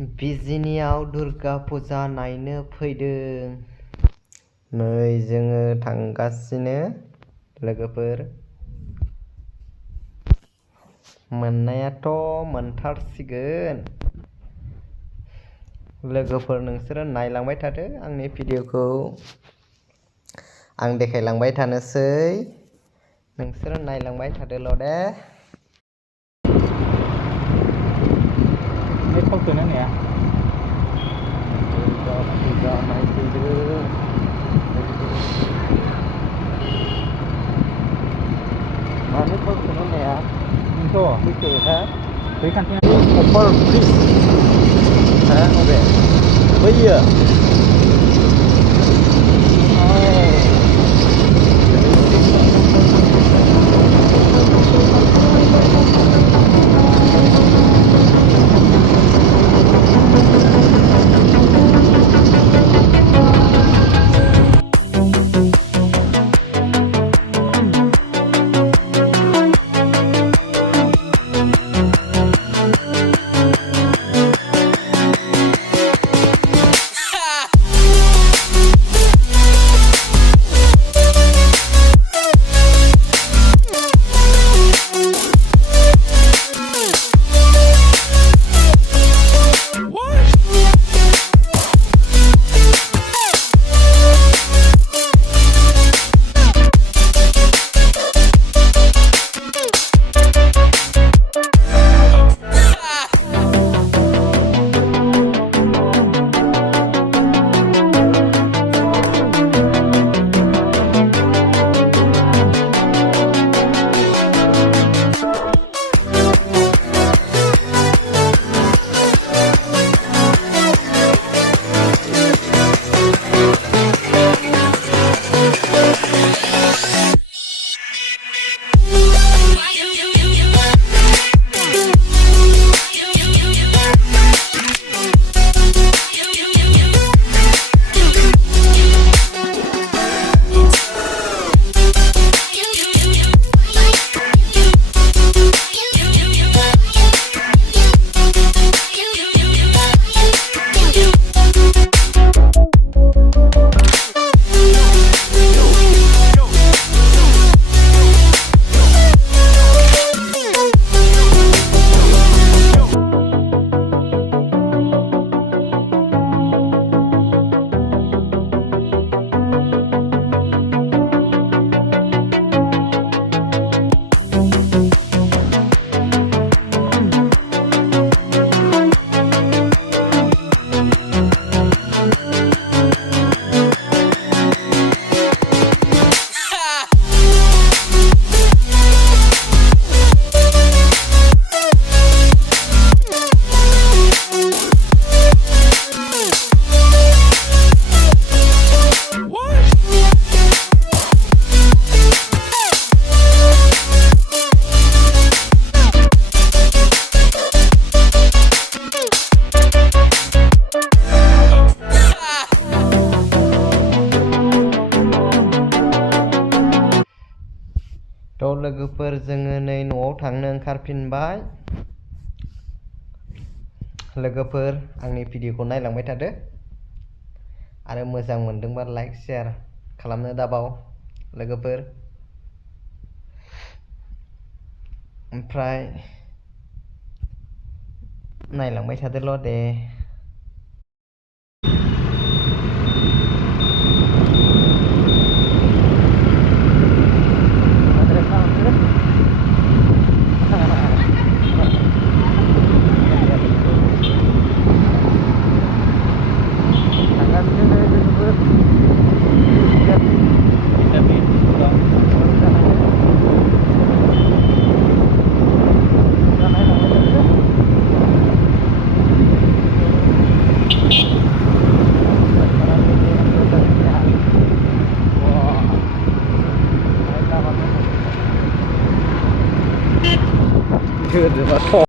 बिजिनियाव दुर्गा पुजा नायनो फैदों। नै जोङो थांगासिनो लोगोफोर। मोननायाथ' मोनथारसिगोन। लोगोफोर नोंसोरो नायलांबाय थादो आंनि भिडिअखौ। आं देखायलांबाय थानोसै, नोंसोरो नायलांबाय थादोल' दे। थावखौ नांनाया दुर्गा नायफैदों। मानो थावखौ नांनाया बेनोथ' फैखो हा बै खान्थिया अफार ब्रिज हा अबे बैयो लोगोफोर जोङो नै न'आव थांनो ओंखारफिनबाय। लोगोफोर आंनि भिडिअखौ नायलांबाय थादो आरो मोजां मोनदोंबा लाइक शेयार खालामनो दाबाव लोगोफोर। ओमफ्राय नायलांबाय थादोल' दे।